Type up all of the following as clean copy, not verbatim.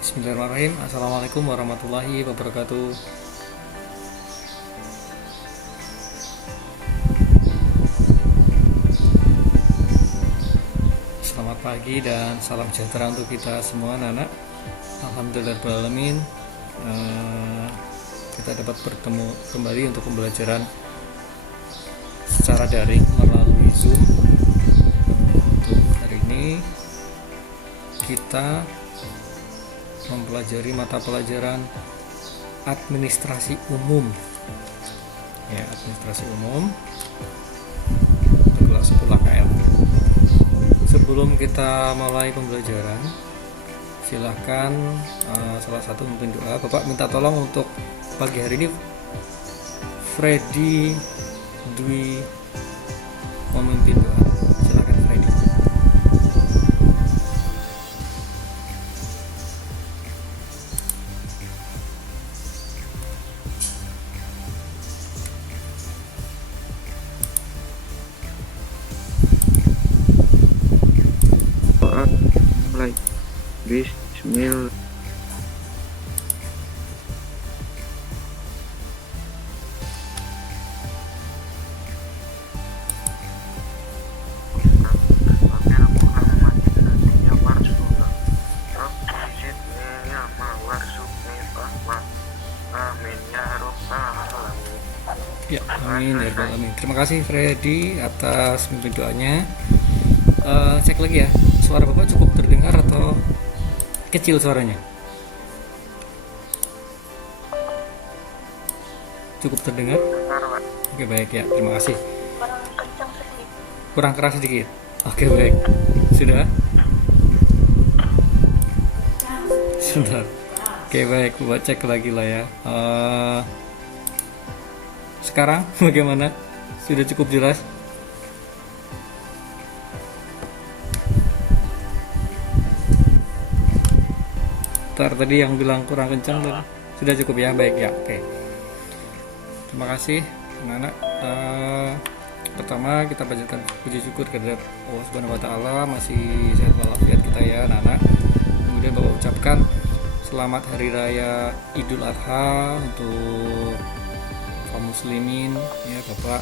Bismillahirrahmanirrahim. Assalamualaikum warahmatullahi wabarakatuh. Selamat pagi dan salam sejahtera untuk kita semua anak-anak. Alhamdulillahirrahmanirrahim. Kita dapat bertemu kembali untuk pembelajaran secara daring melalui Zoom. Untuk hari ini kita mempelajari mata pelajaran administrasi umum, ya, administrasi umum untuk kelas 10 KL. Sebelum kita mulai pembelajaran, silahkan salah satu memimpin doa. Bapak minta tolong untuk pagi hari ini Freddy Dwi memimpin doa. Silakan Freddy. Mulai. Bismillah. Ya, amin ya rabbal alamin. Terima kasih Freddy atas memimpin doanya. Cek lagi ya, suara Bapak cukup terdengar atau kecil suaranya? Cukup terdengar? Oke, baik ya, terima kasih. Kurang keras sedikit. Oke, baik. Sudah? Sebentar. Oke, baik, Bapak cek lagi lah ya. Sekarang bagaimana? Sudah cukup jelas? Tadi yang bilang kurang kencang tadi sudah cukup ya, baik ya, oke. Terima kasih anak-anak. Pertama kita panjatkan puji syukur kepada Allah Subhanahu Wa Taala masih sehat walafiat kita ya anak-anak. Kemudian Bapak ucapkan selamat hari raya Idul Adha untuk kaum muslimin ya Bapak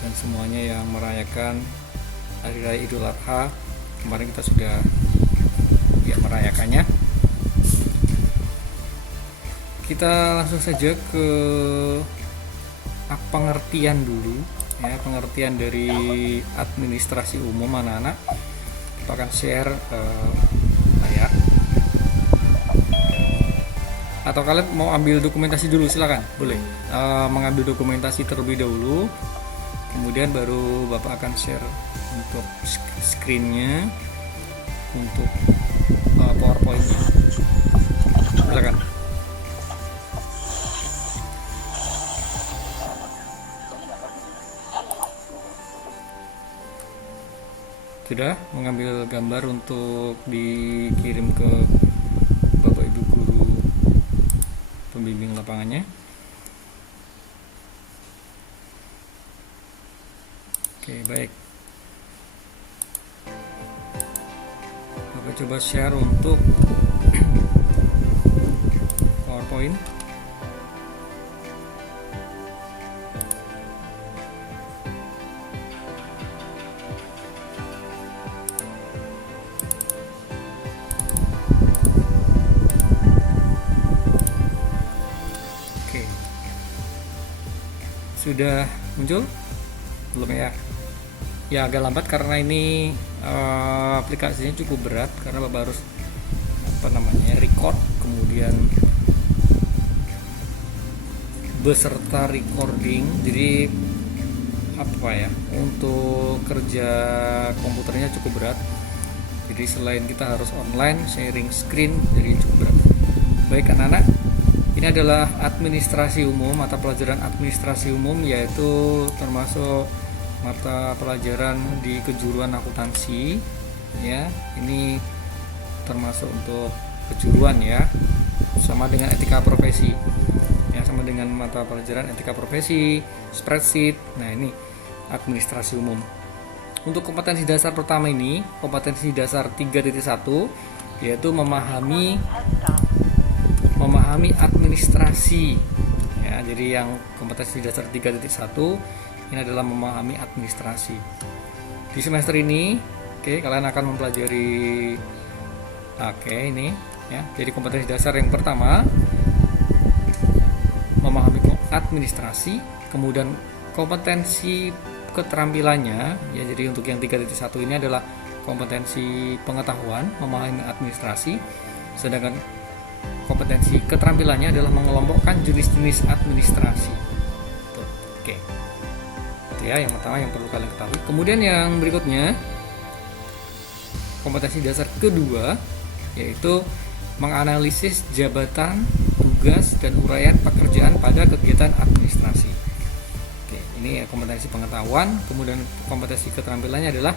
dan semuanya yang merayakan hari raya Idul Adha. Kemarin kita sudah ya merayakannya. Kita langsung saja ke pengertian dulu ya, pengertian dari administrasi umum anak-anak. Kita akan share layar. Atau kalian mau ambil dokumentasi dulu, silakan, boleh. Mengambil dokumentasi terlebih dahulu, kemudian baru Bapak akan share untuk screen-nya, untuk PowerPoint-nya. Silakan. Sudah mengambil gambar untuk dikirim ke Bapak Ibu guru pembimbing lapangannya. Oke, baik. Bapak coba share untuk PowerPoint. Sudah muncul? Belum ya? Ya agak lambat karena ini aplikasinya cukup berat karena Bapak harus record, kemudian beserta recording. Jadi untuk kerja komputernya cukup berat. Jadi selain kita harus online sharing screen, jadi cukup berat. Baik anak-anak, ini adalah administrasi umum, mata pelajaran administrasi umum, yaitu termasuk mata pelajaran di kejuruan akuntansi ya. Ini termasuk untuk kejuruan ya, sama dengan etika profesi ya, sama dengan mata pelajaran etika profesi, spreadsheet. Nah, ini administrasi umum. Untuk kompetensi dasar pertama ini, kompetensi dasar 3.1, yaitu memahami memahami administrasi. Ya, jadi yang kompetensi dasar 3.1 ini adalah memahami administrasi. Di semester ini, kalian akan mempelajari ini ya. Jadi kompetensi dasar yang pertama memahami administrasi, kemudian kompetensi keterampilannya ya. Jadi untuk yang 3.1 ini adalah kompetensi pengetahuan, memahami administrasi, sedangkan kompetensi keterampilannya adalah mengelompokkan jenis-jenis administrasi. Oke. Itu ya yang pertama yang perlu kalian ketahui. Kemudian yang berikutnya kompetensi dasar kedua yaitu menganalisis jabatan, tugas, dan uraian pekerjaan pada kegiatan administrasi. Oke, ini kompetensi pengetahuan. Kemudian kompetensi keterampilannya adalah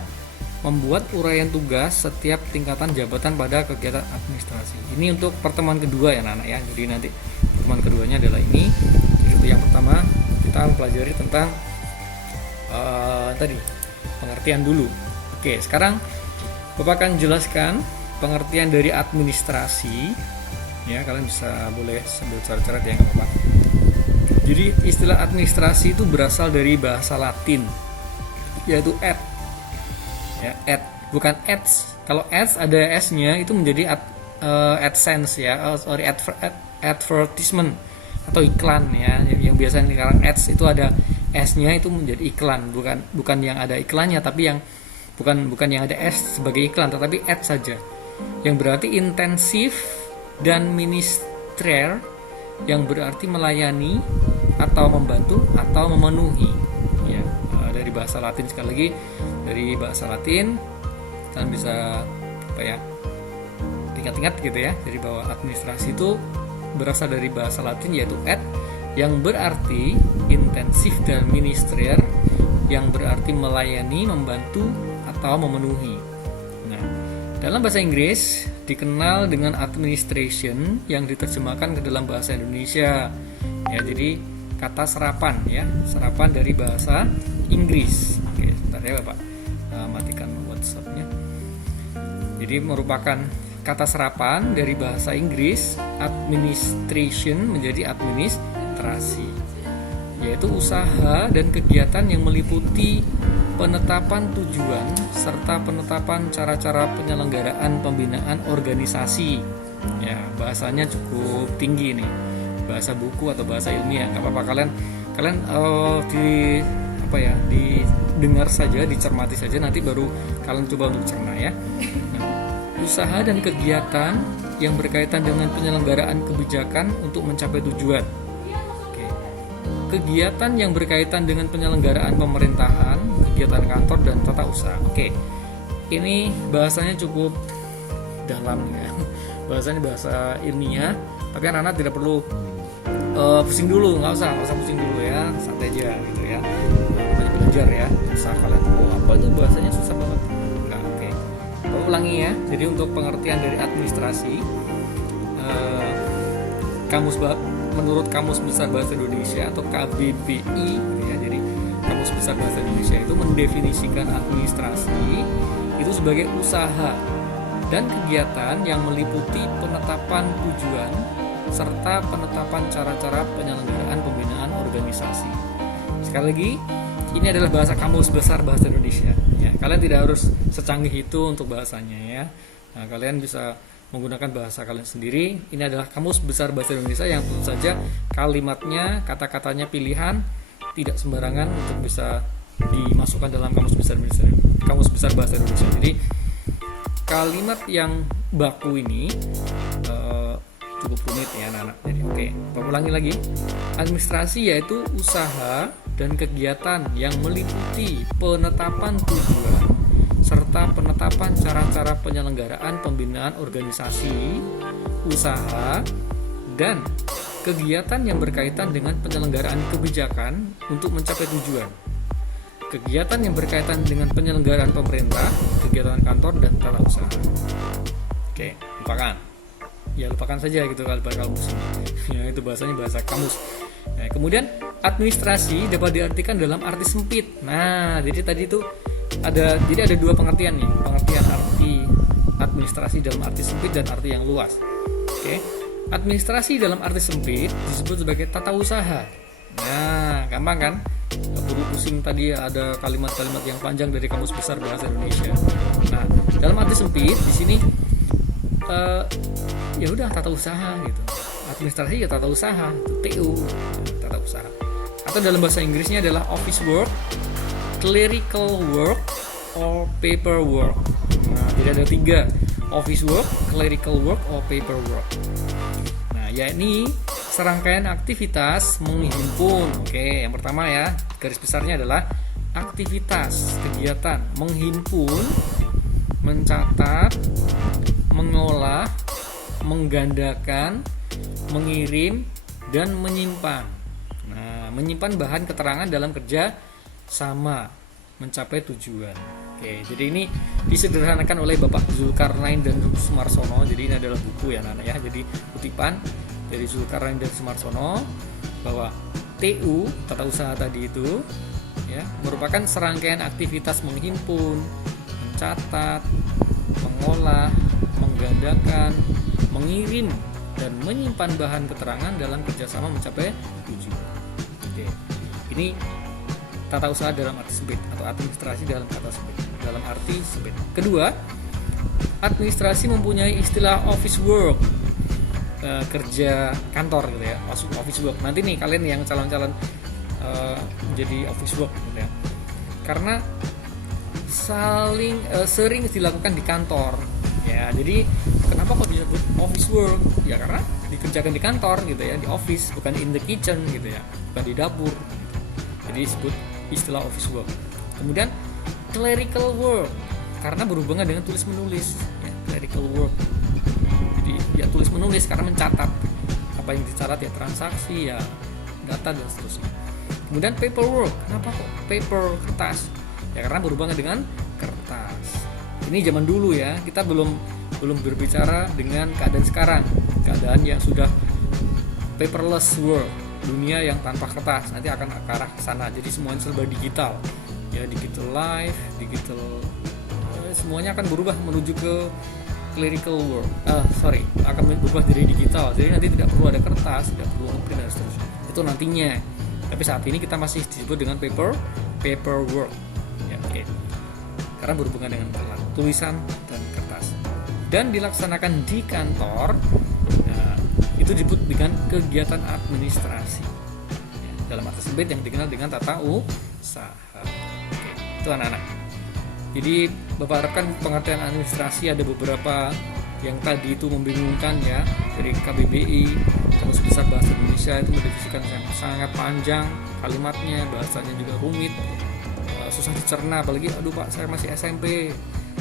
membuat uraian tugas setiap tingkatan jabatan pada kegiatan administrasi. Ini untuk pertemuan kedua ya anak-anak ya. Jadi nanti pertemuan keduanya adalah ini. Jadi untuk yang pertama kita mempelajari tentang tadi pengertian dulu. Oke, sekarang Bapak akan jelaskan pengertian dari administrasi. Ya, kalian bisa boleh sambil coret-coret ya, nggak apa-apa. Jadi istilah administrasi itu berasal dari bahasa Latin yaitu ad. Ya, ad, bukan ads. Kalau ads ada s-nya itu menjadi AdSense ya, advertisement atau iklan ya. Yang biasanya sekarang ads itu ada s-nya itu menjadi iklan, bukan yang ada iklannya, tapi yang bukan yang ada s sebagai iklan, tetapi ad saja. Yang berarti intensif dan ministerial, yang berarti melayani atau membantu atau memenuhi. Ya, dari bahasa Latin sekali lagi. Dari bahasa Latin kalian bisa ingat-ingat gitu ya. Jadi bahwa administrasi itu berasal dari bahasa Latin yaitu ad, yang berarti intensif dan ministerial, yang berarti melayani, membantu atau memenuhi. Nah, dalam bahasa Inggris dikenal dengan administration yang diterjemahkan ke dalam bahasa Indonesia. Ya, jadi kata serapan ya, serapan dari bahasa Inggris. Oke, sebentar ya Bapak. Matikan WhatsApp-nya. Jadi merupakan kata serapan dari bahasa Inggris administration menjadi administrasi, yaitu usaha dan kegiatan yang meliputi penetapan tujuan serta penetapan cara-cara penyelenggaraan pembinaan organisasi. Ya, bahasanya cukup tinggi nih, bahasa buku atau bahasa ilmiah. Gak apa-apa, kalian didengar saja, dicermati saja, nanti baru kalian coba untuk cerna ya. Nah, usaha dan kegiatan yang berkaitan dengan penyelenggaraan kebijakan untuk mencapai tujuan. Oke. Kegiatan yang berkaitan dengan penyelenggaraan pemerintahan, kegiatan kantor dan tata usaha. Oke. Ini bahasanya cukup dalam ya. Bahasanya bahasa ilmiah, tapi anak-anak tidak perlu pusing dulu, nggak usah pusing dulu ya, santai aja gitu ya. Belajar ya, susah kalian apa itu bahasanya susah banget. Nah, oke. Ulangi ya. Jadi untuk pengertian dari administrasi, menurut Kamus Besar Bahasa Indonesia atau KBBI ya. Jadi Kamus Besar Bahasa Indonesia itu mendefinisikan administrasi itu sebagai usaha dan kegiatan yang meliputi penetapan tujuan serta penetapan cara-cara penyelenggaraan pembinaan organisasi. Sekali lagi, ini adalah bahasa Kamus Besar Bahasa Indonesia. Ya, kalian tidak harus secanggih itu untuk bahasanya ya. Nah, kalian bisa menggunakan bahasa kalian sendiri. Ini adalah Kamus Besar Bahasa Indonesia yang tentu saja kalimatnya, kata-katanya pilihan, tidak sembarangan untuk bisa dimasukkan dalam Kamus Besar Bahasa Indonesia. Jadi kalimat yang baku ini cukup rumit ya anak-anak. Jadi oke, ulangi lagi. Administrasi yaitu usaha dan kegiatan yang meliputi penetapan tujuan serta penetapan cara-cara penyelenggaraan pembinaan organisasi, usaha, dan kegiatan yang berkaitan dengan penyelenggaraan kebijakan untuk mencapai tujuan. Kegiatan yang berkaitan dengan penyelenggaraan pemerintah, kegiatan kantor, dan tata usaha. Oke, lupakan. Ya lupakan saja gitu kalau bahasa kamus. Ya itu bahasanya bahasa kamus. Nah, kemudian administrasi dapat diartikan dalam arti sempit. Nah, jadi tadi itu ada dua pengertian nih, pengertian arti administrasi dalam arti sempit dan arti yang luas. Oke. Administrasi dalam arti sempit disebut sebagai tata usaha. Nah, gampang kan? Gak perlu pusing tadi ada kalimat-kalimat yang panjang dari Kamus Besar Bahasa Indonesia. Nah, dalam arti sempit di sini ya udah tata usaha gitu. Administrasi ya tata usaha, TU, tata usaha. Atau dalam bahasa Inggrisnya adalah office work, clerical work, or paperwork. Nah, jadi ada 3, office work, clerical work, or paperwork. Nah, yakni serangkaian aktivitas menghimpun. Oke, yang pertama ya, garis besarnya adalah aktivitas, kegiatan menghimpun, mencatat, mengolah, menggandakan, mengirim, dan menyimpan. Nah, menyimpan bahan keterangan dalam kerja sama mencapai tujuan. Oke, jadi ini disederhanakan oleh Bapak Zulkarnain dan Sumarsono. Jadi ini adalah buku ya anak-anak ya. Jadi kutipan dari Zulkarnain dan Sumarsono bahwa TU, tata usaha tadi itu ya, merupakan serangkaian aktivitas menghimpun, mencatat, mengolah, menggandakan, mengirim, dan menyimpan bahan keterangan dalam kerjasama mencapai tujuan. Oke, ini tata usaha dalam arti sempit atau administrasi dalam kata sempit, dalam arti sempit. Kedua, administrasi mempunyai istilah office work, kerja kantor gitu ya, office work. Nanti nih kalian yang calon-calon jadi office work gitu ya, karena sering dilakukan di kantor ya. Jadi kenapa kok disebut office work ya, karena dikerjakan di kantor gitu ya, di office, bukan in the kitchen gitu ya, bukan di dapur gitu. Jadi disebut istilah office work. Kemudian clerical work karena berhubungan dengan tulis menulis ya, clerical work. Jadi ya tulis menulis karena mencatat apa yang dicatat ya, transaksi ya, data dan seterusnya. Kemudian paperwork, kenapa kok paper, kertas ya, karena berhubungan dengan kertas. Ini zaman dulu ya, kita belum berbicara dengan keadaan sekarang, keadaan yang sudah paperless world, dunia yang tanpa kertas. Nanti akan ke arah ke sana. Jadi semuanya serba digital ya, digital life, digital, semuanya akan berubah menuju ke clerical world. Akan berubah jadi digital. Jadi nanti tidak perlu ada kertas, tidak perlu ngeprint dan seterusnya. Itu nantinya. Tapi saat ini kita masih disebut dengan paperwork ya, oke. Karena berhubungan dengan tulisan dan kertas dan dilaksanakan di kantor. Nah, itu disebut dengan kegiatan administrasi ya, dalam arti sempit yang dikenal dengan tata usaha. Oke, itu anak-anak. Jadi Bapak harapkan pengertian administrasi ada beberapa yang tadi itu membingungkan ya, dari KBBI, Kamus Besar Bahasa Indonesia itu mendefinisikan yang sangat panjang kalimatnya, bahasanya juga rumit, susah dicerna, apalagi aduh Pak saya masih SMP,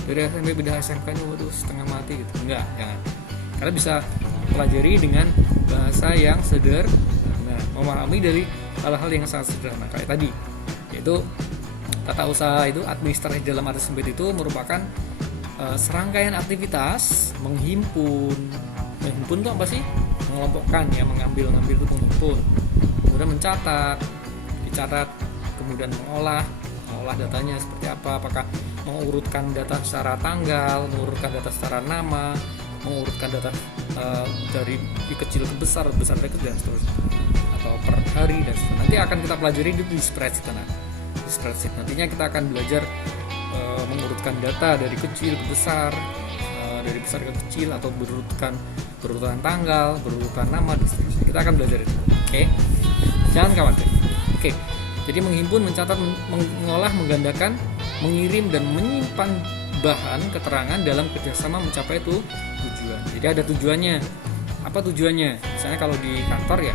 dari SMP pindah SMK ini waduh setengah mati gitu. Enggak, jangan. Karena bisa pelajari dengan bahasa yang sederhana, memahami dari hal-hal yang sangat sederhana kayak tadi, yaitu tata usaha itu, administrasi dalam arti sempit itu merupakan serangkaian aktivitas menghimpun itu apa sih? Mengelompokkan ya, mengambil itu menghimpun, kemudian dicatat, kemudian mengolah datanya seperti apa, apakah mengurutkan data secara tanggal, mengurutkan data secara nama, mengurutkan data dari kecil ke besar dari kecil dan seterusnya, atau per hari dan seterusnya. Nanti akan kita pelajari di spreadsheet. Di spreadsheet nantinya kita akan belajar mengurutkan data dari kecil ke besar, dari besar ke kecil, atau berurutan tanggal, berurutan nama dan seterusnya. Kita akan belajar itu. Oke. Jangan khawatir. Oke. Jadi menghimpun, mencatat, mengolah, menggandakan, mengirim dan menyimpan bahan keterangan dalam kerjasama mencapai itu tujuan. Jadi ada tujuannya. Apa tujuannya? Misalnya kalau di kantor ya,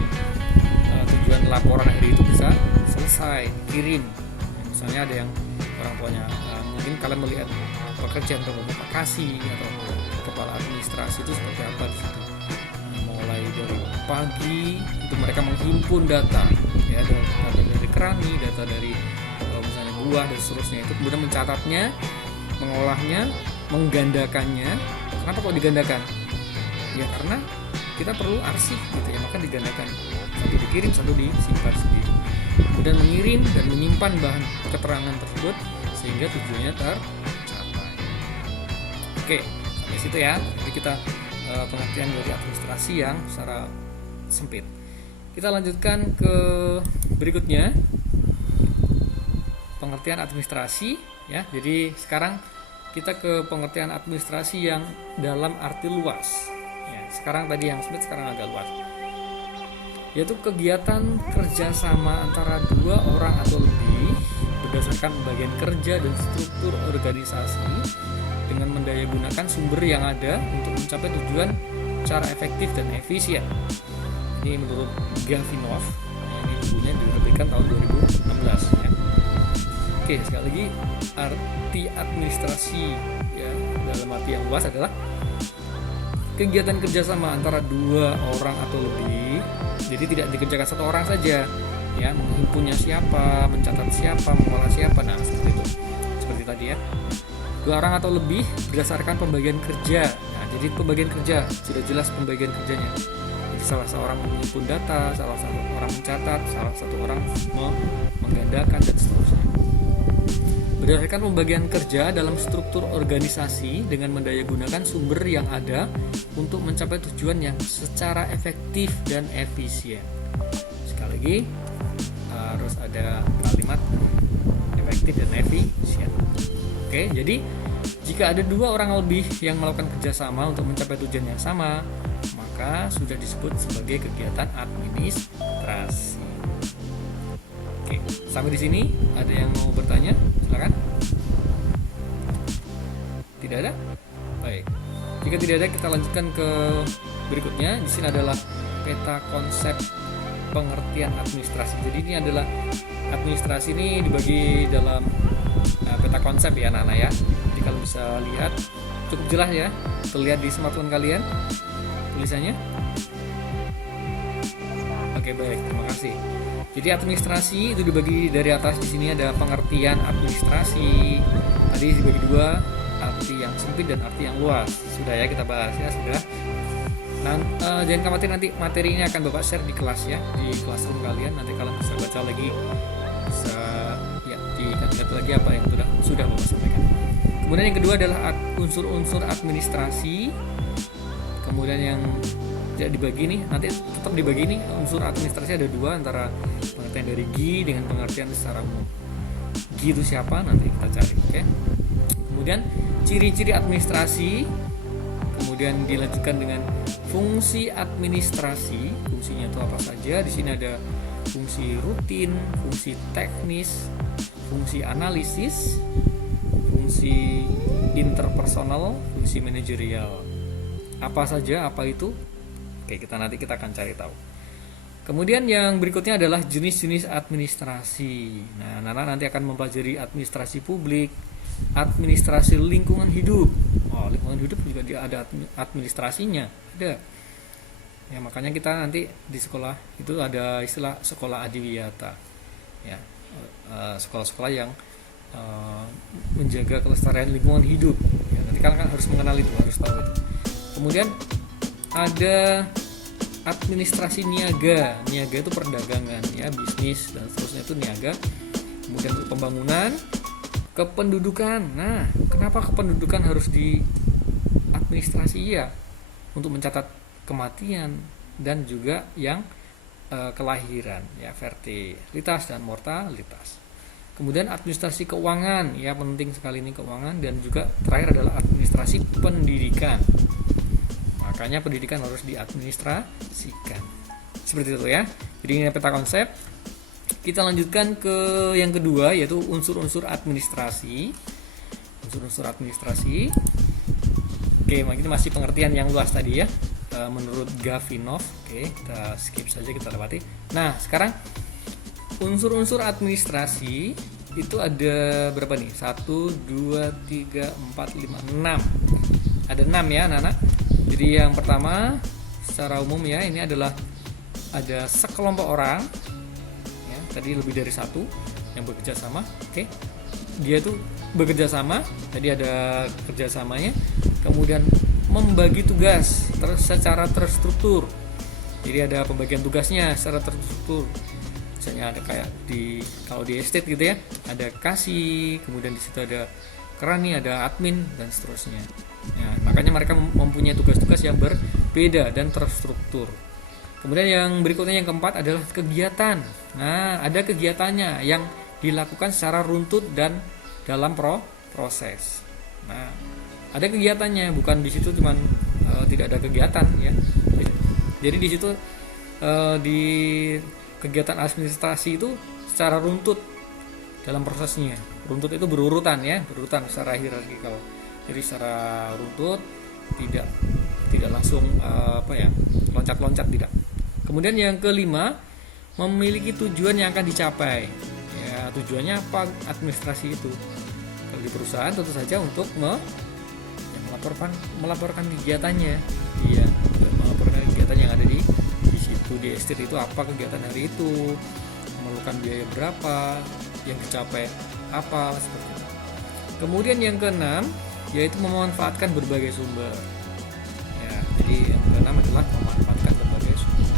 tujuan laporan hari itu bisa selesai, kirim. Misalnya ada yang orang tuanya, mungkin kalian melihat pekerjaan atau bapak kasih atau kepala administrasi itu seperti apa di situ. Mulai dari pagi itu mereka menghimpun data, ya, data dari kerani, data dari misalnya buah dan seterusnya, itu kemudian mencatatnya, mengolahnya, menggandakannya. Kenapa kok digandakan? Ya karena kita perlu arsip gitu ya, maka digandakan, satu dikirim, satu disimpan sendiri. Kemudian mengirim dan menyimpan bahan keterangan tersebut sehingga tujuannya tercapai. Oke, sampai situ ya. Jadi kita pengertian dari administrasi yang secara sempit. Kita lanjutkan ke berikutnya, pengertian administrasi ya. Jadi sekarang kita ke pengertian administrasi yang dalam arti luas ya. Sekarang tadi yang sempit, sekarang agak luas, yaitu kegiatan kerjasama antara dua orang atau lebih berdasarkan pembagian kerja dan struktur organisasi dengan mendayagunakan sumber yang ada untuk mencapai tujuan secara efektif dan efisien. Ini menurut Gavinov, ini bukunya diterbitkan tahun 2016 ya. Oke, sekali lagi, arti administrasi ya dalam arti yang luas adalah kegiatan kerjasama antara dua orang atau lebih. Jadi tidak dikerjakan satu orang saja ya, menghimpunnya siapa, mencatat siapa, mengolah siapa, nah seperti itu, seperti tadi ya. Dua orang atau lebih berdasarkan pembagian kerja. Nah, jadi pembagian kerja sudah jelas pembagian kerjanya. Jadi salah seorang menghimpun data, salah satu orang mencatat, salah satu orang menggandakan dan seterusnya. Berdasarkan pembagian kerja dalam struktur organisasi dengan mendayagunakan sumber yang ada untuk mencapai tujuan yang secara efektif dan efisien. Sekali lagi, harus ada kalimat efektif dan efisien. Oke, jadi jika ada dua orang lebih yang melakukan kerjasama untuk mencapai tujuan yang sama, maka sudah disebut sebagai kegiatan administrasi. Oke, sampai di sini ada yang mau bertanya? Silakan. Tidak ada? Baik. Jika tidak ada, kita lanjutkan ke berikutnya. Di sini adalah peta konsep pengertian administrasi. Jadi ini adalah administrasi ini dibagi dalam peta konsep ya anak-anak ya. Jadi kalau bisa lihat cukup jelas ya, terlihat di smartphone kalian tulisannya. Oke, baik, terima kasih. Jadi administrasi itu dibagi dari atas. Di sini ada pengertian administrasi. Tadi dibagi dua, arti yang sempit dan arti yang luas. Sudah ya kita bahas ya, sudah. Nah, jangan khawatir, nanti materi ini akan Bapak share di kelas ya, di classroom kalian. Nanti kalian bisa baca lagi, bisa ya diingat lagi apa yang sudah Bapak sampaikan. Kemudian yang kedua adalah unsur-unsur administrasi. Kemudian yang tidak dibagi nih, nanti tetap dibagi nih, unsur administrasi ada dua, antara pengertian dari GI dengan pengertian secara umum. GI itu siapa? Nanti kita cari, oke? Kemudian ciri-ciri administrasi. Kemudian dilanjutkan dengan fungsi administrasi. Fungsinya itu apa saja? Di sini ada fungsi rutin, fungsi teknis, fungsi analisis, fungsi interpersonal, fungsi manajerial. Apa saja? Apa itu? Oke, kita akan cari tahu. Kemudian yang berikutnya adalah jenis-jenis administrasi. Nah, anak-anak nanti akan mempelajari administrasi publik, administrasi lingkungan hidup. Lingkungan hidup juga ada administrasinya, ada. Ya, makanya kita nanti di sekolah itu ada istilah sekolah adiwiyata. Ya, sekolah-sekolah yang menjaga kelestarian lingkungan hidup. Ya, nanti kalian kan harus mengenal itu, harus tahu itu. Kemudian ada administrasi niaga. Niaga itu perdagangan ya, bisnis dan seterusnya itu niaga. Kemudian untuk pembangunan, kependudukan. Nah, kenapa kependudukan harus di administrasi ya? Untuk mencatat kematian dan juga yang kelahiran ya, fertilitas dan mortalitas. Kemudian administrasi keuangan ya, penting sekali ini keuangan. Dan juga terakhir adalah administrasi pendidikan. Makanya pendidikan harus diadministrasikan. Seperti itu ya. Jadi ini peta konsep. Kita lanjutkan ke yang kedua, yaitu unsur-unsur administrasi. Unsur-unsur administrasi. Oke, ini masih pengertian yang luas tadi ya, menurut Gavinov. Oke, kita skip saja, kita lewati. Nah, sekarang unsur-unsur administrasi itu ada berapa nih? 1, 2, 3, 4, 5, 6. Ada 6 ya anak-anak. Jadi yang pertama secara umum ya, ini adalah ada sekelompok orang ya, tadi lebih dari satu yang bekerja sama. Oke, dia tuh bekerja sama, tadi ada kerjasamanya. Kemudian membagi tugas secara terstruktur. Jadi ada pembagian tugasnya secara terstruktur. Misalnya ada kayak kalau di estate gitu ya, ada kasih, kemudian di situ ada karena ini ada admin dan seterusnya. Ya, makanya mereka mempunyai tugas-tugas yang berbeda dan terstruktur. Kemudian yang berikutnya, yang keempat adalah kegiatan. Nah, ada kegiatannya yang dilakukan secara runtut dan dalam proses. Nah, ada kegiatannya, bukan di situ cuman tidak ada kegiatan ya. Jadi di situ di kegiatan administrasi itu secara runtut dalam prosesnya. Runtut itu berurutan ya, berurutan secara hierarkikal. Jadi secara runtut, tidak langsung loncat-loncat, tidak. Kemudian yang kelima, memiliki tujuan yang akan dicapai. Ya, tujuannya apa administrasi itu? Kalau di perusahaan tentu saja untuk melaporkan kegiatannya. Iya, melaporkan kegiatan yang ada di situ, di estate itu apa kegiatan hari itu, memerlukan biaya berapa, yang dicapai apa, seperti itu. Kemudian yang keenam, yaitu memanfaatkan berbagai sumber. Ya, jadi yang keenam adalah memanfaatkan berbagai sumber.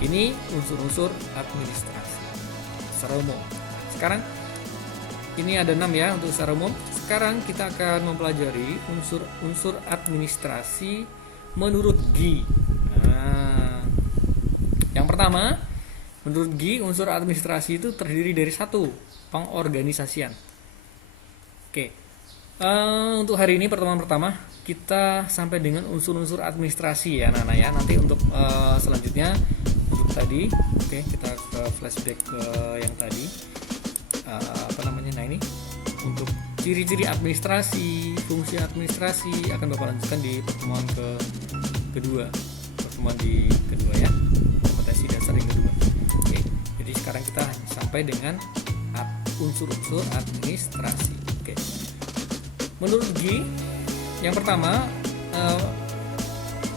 Ini unsur-unsur administrasi secara umum. Sekarang ini ada 6 ya untuk secara umum. Sekarang kita akan mempelajari unsur-unsur administrasi menurut Gee. Nah, yang pertama, menurut Gee, unsur administrasi itu terdiri dari 1, pengorganisasian. Oke. Untuk hari ini pertemuan pertama kita sampai dengan unsur-unsur administrasi ya Nana ya. Nanti untuk selanjutnya untuk tadi, oke, kita ke flashback ke yang tadi. Nah ini untuk ciri-ciri administrasi, fungsi administrasi akan Bapak lanjutkan di pertemuan kedua ya, kompetensi dasar yang kedua. Oke, jadi sekarang kita sampai dengan unsur-unsur administrasi. Oke. Menurut Gee, yang pertama,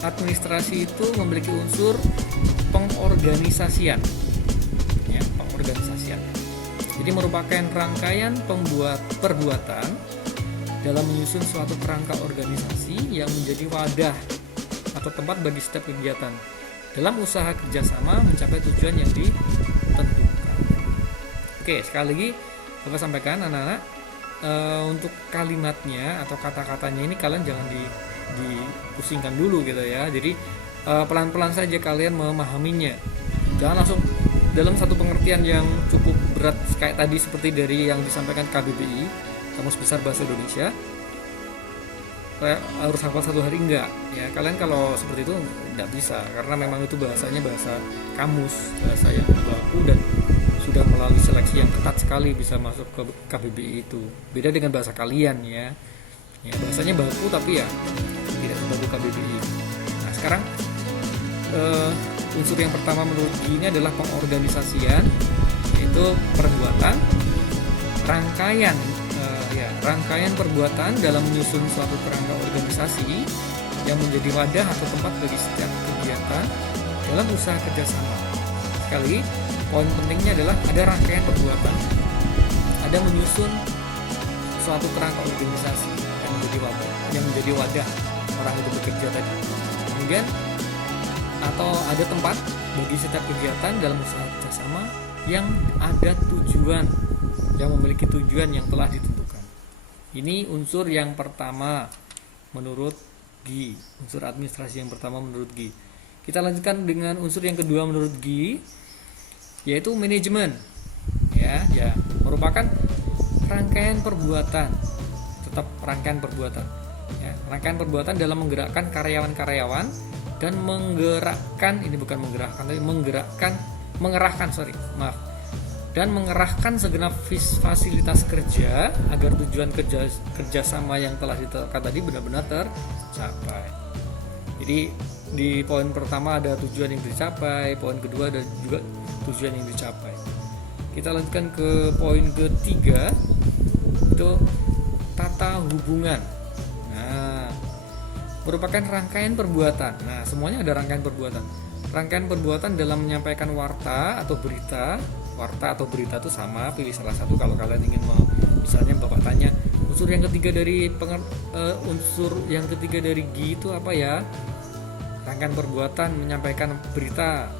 administrasi itu memiliki unsur pengorganisasian. Ya, pengorganisasian. Jadi merupakan rangkaian perbuatan dalam menyusun suatu kerangka organisasi yang menjadi wadah atau tempat bagi setiap kegiatan dalam usaha kerjasama mencapai tujuan yang ditentukan. Oke, sekali lagi Bapak sampaikan anak-anak, untuk kalimatnya atau kata-katanya ini kalian jangan dipusingkan dulu gitu ya. Jadi pelan-pelan saja kalian memahaminya. Jangan langsung dalam satu pengertian yang cukup berat kayak tadi seperti dari yang disampaikan KBBI, Kamus Besar Bahasa Indonesia. Kayak harus hafal 1 hari, enggak ya. Kalian kalau seperti itu tidak bisa, karena memang itu bahasanya bahasa kamus, bahasa yang baku dan sudah melalui seleksi yang ketat sekali bisa masuk ke KBBI itu. Beda dengan bahasa kalian ya. Ya, bahasanya baku tapi ya tidak sebagus KBBI. Nah, sekarang unsur yang pertama menurut ini adalah pengorganisasian, yaitu perbuatan, rangkaian perbuatan dalam menyusun suatu kerangka organisasi yang menjadi wadah atau tempat bagi setiap kegiatan dalam usaha kerjasama. Sekali, poin pentingnya adalah ada rangkaian perbuatan, ada menyusun suatu kerangka organisasi yang menjadi wadah orang itu bekerja tadi. Kemudian atau ada tempat bagi setiap kegiatan dalam usaha kerjasama yang ada tujuan, yang memiliki tujuan yang telah ditentukan. Ini unsur yang pertama menurut Gee, unsur administrasi yang pertama menurut Gee. Kita lanjutkan dengan unsur yang kedua menurut Gee, yaitu manajemen. Ya, merupakan rangkaian perbuatan, tetap rangkaian perbuatan. Ya, rangkaian perbuatan dalam menggerakkan karyawan-karyawan dan mengerahkan segenap fasilitas kerja agar tujuan kerjasama yang telah ditetapkan tadi benar-benar tercapai. Jadi di poin pertama ada tujuan yang dicapai, poin kedua ada juga tujuan yang dicapai. Kita lanjutkan ke poin ketiga, itu tata hubungan. Nah, merupakan rangkaian perbuatan. Nah, semuanya ada rangkaian perbuatan. Rangkaian perbuatan dalam menyampaikan warta atau berita. Warta atau berita itu sama, pilih salah satu kalau kalian ingin misalnya Bapak tanya unsur yang ketiga dari Gee itu apa ya? Rangkaian perbuatan menyampaikan berita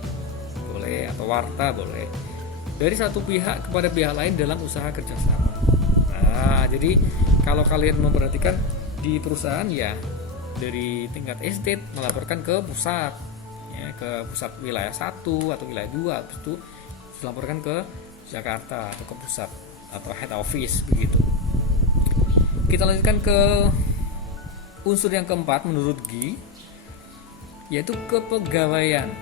boleh atau warta boleh dari satu pihak kepada pihak lain dalam usaha kerjasama. Nah, jadi kalau kalian memperhatikan di perusahaan ya dari tingkat estate melaporkan ke pusat, ya, ke pusat wilayah 1 atau wilayah 2, habis itu dilaporkan ke Jakarta atau ke pusat atau head office begitu. Kita lanjutkan ke unsur yang keempat menurut Gi, yaitu kepegawaian.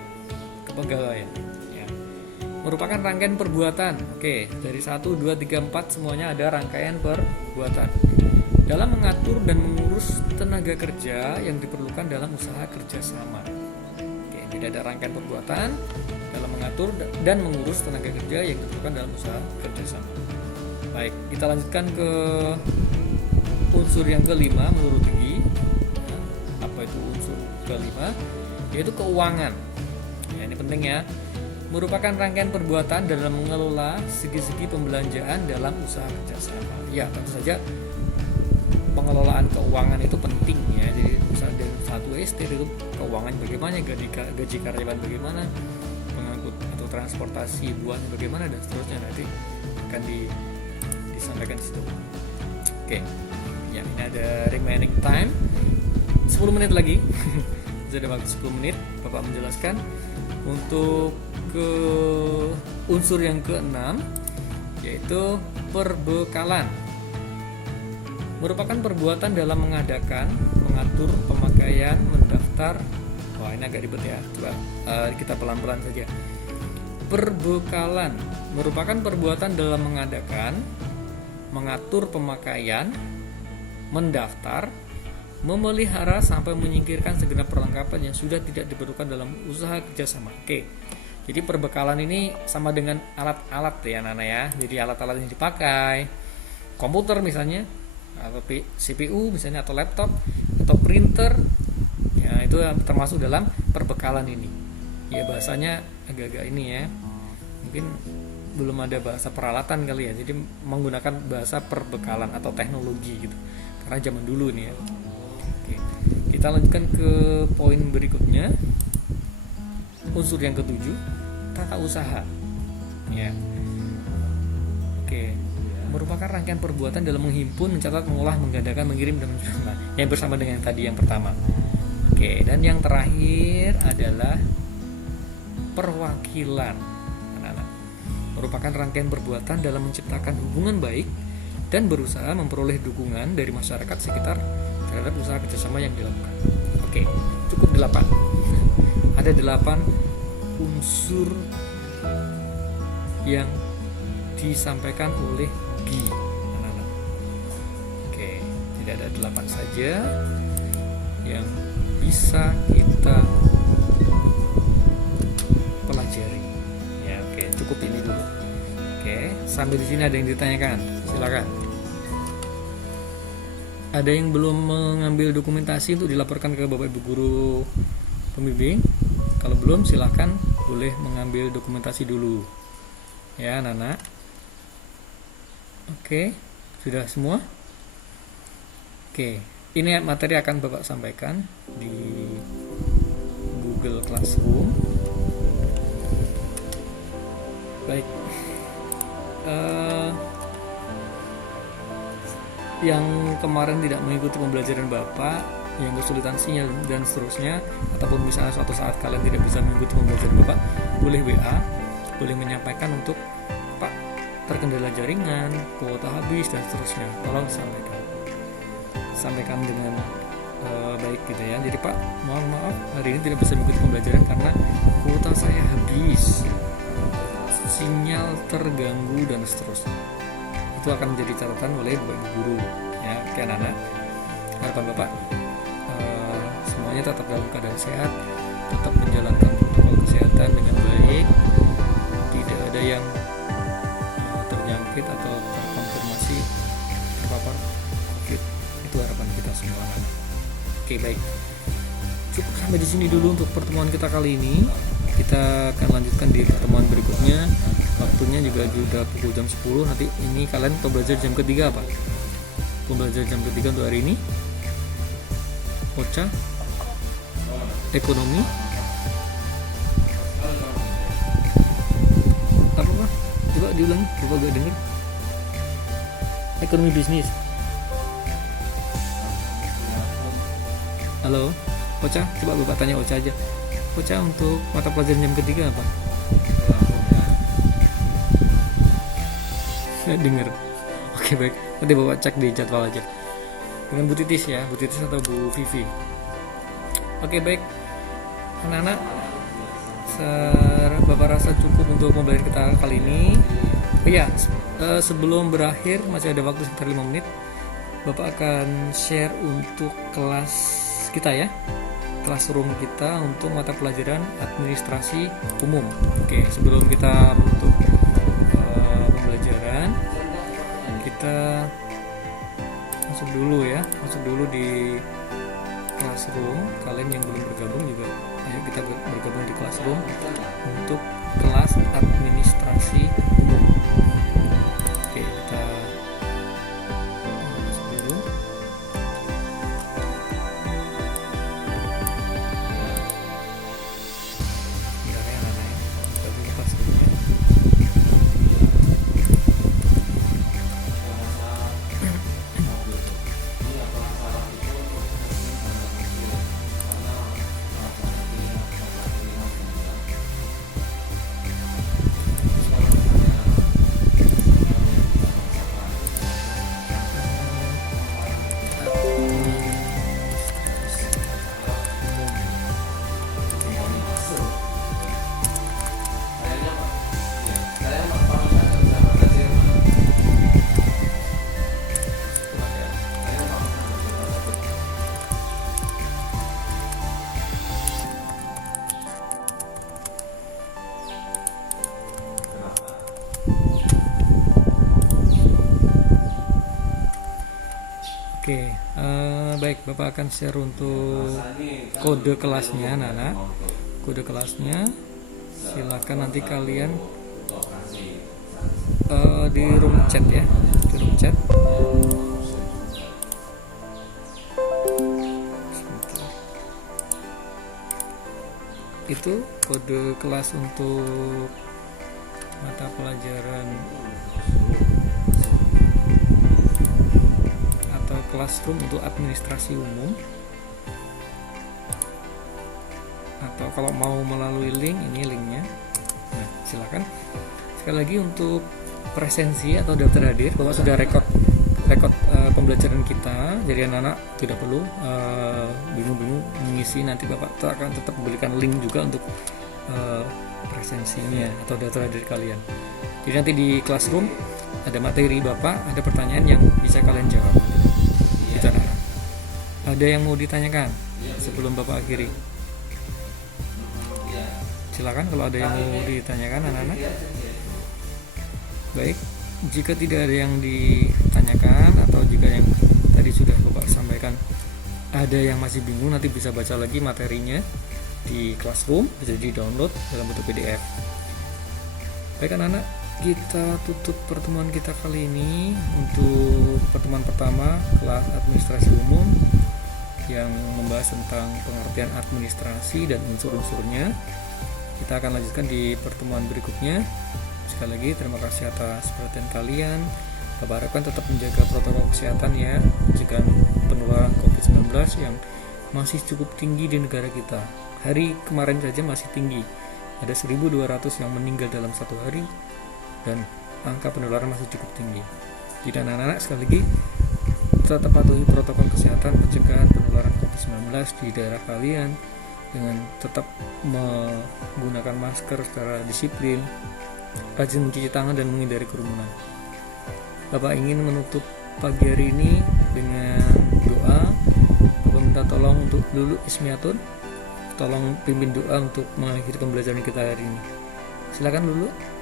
Kepegawaian ya, merupakan rangkaian perbuatan. Oke, dari 1, 2, 3, 4 semuanya ada rangkaian perbuatan dalam mengatur dan mengurus tenaga kerja yang diperlukan dalam usaha kerjasama. Oke, tidak ada rangkaian perbuatan dalam mengatur dan mengurus tenaga kerja yang diperlukan dalam usaha kerjasama. Baik, kita lanjutkan ke unsur yang kelima menurut Gi. Apa itu unsur kelima? Yaitu keuangan. Ya, ini penting ya. Merupakan rangkaian perbuatan dalam mengelola segi-segi pembelanjaan dalam usaha kerjasama. Ya, tentu saja pengelolaan keuangan itu penting ya. Jadi misalnya dari satu estate itu keuangan bagaimana, gaji karyawan bagaimana, pengangkut atau transportasi buahnya bagaimana dan seterusnya nanti akan disampaikan di situ. Oke. Ya, ini ada remaining time 10 menit lagi. Sudah waktu 10 menit Bapak menjelaskan untuk ke unsur yang keenam, yaitu perbekalan. Merupakan perbuatan dalam mengadakan, mengatur, pemakaian, mendaftar. Wah, ini agak ribet ya. Coba kita pelan-pelan saja. Perbekalan merupakan perbuatan dalam mengadakan, mengatur pemakaian, mendaftar, memelihara sampai menyingkirkan segenap perlengkapan yang sudah tidak diperlukan dalam usaha kerjasama. Oke, jadi perbekalan ini sama dengan alat-alat ya Nana ya. Jadi alat-alat yang dipakai, komputer misalnya, atau CPU misalnya, atau laptop, atau printer, ya itu termasuk dalam perbekalan ini. Ya bahasanya agak-agak ini ya, mungkin belum ada bahasa peralatan kali ya. Jadi menggunakan bahasa perbekalan atau teknologi gitu. Karena zaman dulu nih ya. Oke, kita lanjutkan ke poin berikutnya. Unsur yang ketujuh, tata usaha. Ya. Oke, merupakan rangkaian perbuatan dalam menghimpun, mencatat, mengolah, menggandakan, mengirim dan menjual. Yang bersama dengan yang tadi yang pertama. Oke, dan yang terakhir adalah perwakilan. Anak-anak. Merupakan rangkaian perbuatan dalam menciptakan hubungan baik dan berusaha memperoleh dukungan dari masyarakat sekitar terhadap usaha kerjasama yang dilakukan. Oke, cukup 8. Ada 8 unsur yang disampaikan oleh Gi, anak-anak. Oke, tidak ada 8 saja yang bisa kita pelajari. Ya, oke, cukup ini dulu. Oke, sampai di sini ada yang ditanyakan? Silakan. Ada yang belum mengambil dokumentasi untuk dilaporkan ke Bapak Ibu Guru Pembimbing? Kalau belum, silakan boleh mengambil dokumentasi dulu. Ya, Nana. Oke, sudah semua? Oke, ini materi akan Bapak sampaikan di Google Classroom. Baik. Yang kemarin tidak mengikuti pembelajaran Bapak, yang kesulitan sinyal dan seterusnya, ataupun misalnya suatu saat kalian tidak bisa mengikuti pembelajaran Bapak, boleh WA, boleh menyampaikan untuk Pak terkendala jaringan, kuota habis dan seterusnya. Tolong sampaikan dengan baik gitu ya. Jadi Pak, mohon maaf hari ini tidak bisa mengikuti pembelajaran karena kuota saya habis, sinyal terganggu dan seterusnya. Itu akan menjadi catatan oleh Bapak Guru ya. Oke anak-anak, harapan Bapak semuanya tetap dalam keadaan sehat, tetap menjalankan protokol kesehatan dengan baik, tidak ada yang terjangkit atau terkonfirmasi terpapar COVID. Itu harapan kita semua. Oke, baik, cukup sampai di sini dulu untuk pertemuan kita kali ini. Kita akan lanjutkan di pertemuan berikutnya. Waktunya juga sudah pukul jam 10. Nanti ini kalian pembelajar jam ketiga apa? Pembelajar jam ketiga untuk hari ini OCA, ekonomi, apa Pak? Coba diulangi, Bapak gak dengar. Ekonomi bisnis. Halo, Ocha, coba Bapak tanya Ocha aja. Ocha, untuk mata pelajaran jam ketiga apa? Nggak dengar. Oke, baik. Nanti Bapak cek di jadwal aja. Dengan Bu Titis ya, Bu Titis atau Bu Vivi. Oke, baik. Anak-anak, Bapak rasa cukup untuk pembelajaran kita kali ini. Oh ya, sebelum berakhir masih ada waktu sekitar 5 menit. Bapak akan share untuk kelas kita ya, classroom kita untuk mata pelajaran administrasi umum. Oke, sebelum kita menutup pembelajaran, kita masuk dulu di classroom. Kalian yang belum bergabung juga, ayo kita bergabung di classroom untuk kelas administrasi umum. Oke, kita masuk dulu. Bentar ya anak-anak, kita buka classroomnya. Oke, baik, Bapak akan share untuk kode kelasnya, anak-anak. Kode kelasnya, silakan nanti kalian di room chat ya, di room chat. Sebentar. Itu kode kelas untuk mata pelajaran classroom untuk administrasi umum, atau kalau mau melalui link, ini linknya. Nah, silakan. Sekali lagi untuk presensi atau daftar hadir, Bapak sudah rekod pembelajaran kita, jadi anak-anak tidak perlu bingung-bingung mengisi. Nanti Bapak akan tetap memberikan link juga untuk presensinya atau daftar hadir kalian. Jadi nanti di classroom ada materi Bapak, ada pertanyaan yang bisa kalian jawab. Ada yang mau ditanyakan sebelum Bapak akhiri? Silakan kalau ada yang mau ditanyakan anak-anak. Baik, jika tidak ada yang ditanyakan atau jika yang tadi sudah Bapak sampaikan ada yang masih bingung, nanti bisa baca lagi materinya di classroom, bisa di-download dalam bentuk PDF. Baik anak-anak, kita tutup pertemuan kita kali ini untuk pertemuan pertama kelas administrasi umum yang membahas tentang pengertian administrasi dan unsur-unsurnya. Kita akan lanjutkan di pertemuan berikutnya. Sekali lagi terima kasih atas perhatian kalian. Bapak harapkan tetap menjaga protokol kesehatan ya, mencegah penularan COVID-19 yang masih cukup tinggi di negara kita. Hari kemarin saja masih tinggi, ada 1.200 yang meninggal dalam satu hari, dan angka penularan masih cukup tinggi. Jadi anak-anak, sekali lagi tetap patuhi protokol kesehatan pencegahan penularan COVID-19 di daerah kalian dengan tetap menggunakan masker secara disiplin, rajin mencuci tangan dan menghindari kerumunan. Bapak ingin menutup pagi hari ini dengan doa. Bapak minta tolong untuk Lulu Ismiatun, tolong pimpin doa untuk mengakhiri pembelajaran kita hari ini. Silakan Lulu.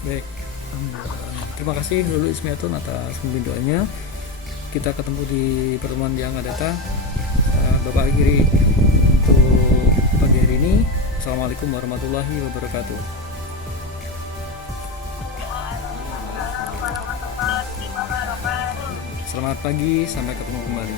Baik, terima kasih Lulu Ismiatun atas pemimpin doanya. Kita ketemu di pertemuan yang akan datang. Bapak akhiri untuk Wassalamualaikum warahmatullahi wabarakatuh. Selamat pagi, sampai ketemu kembali.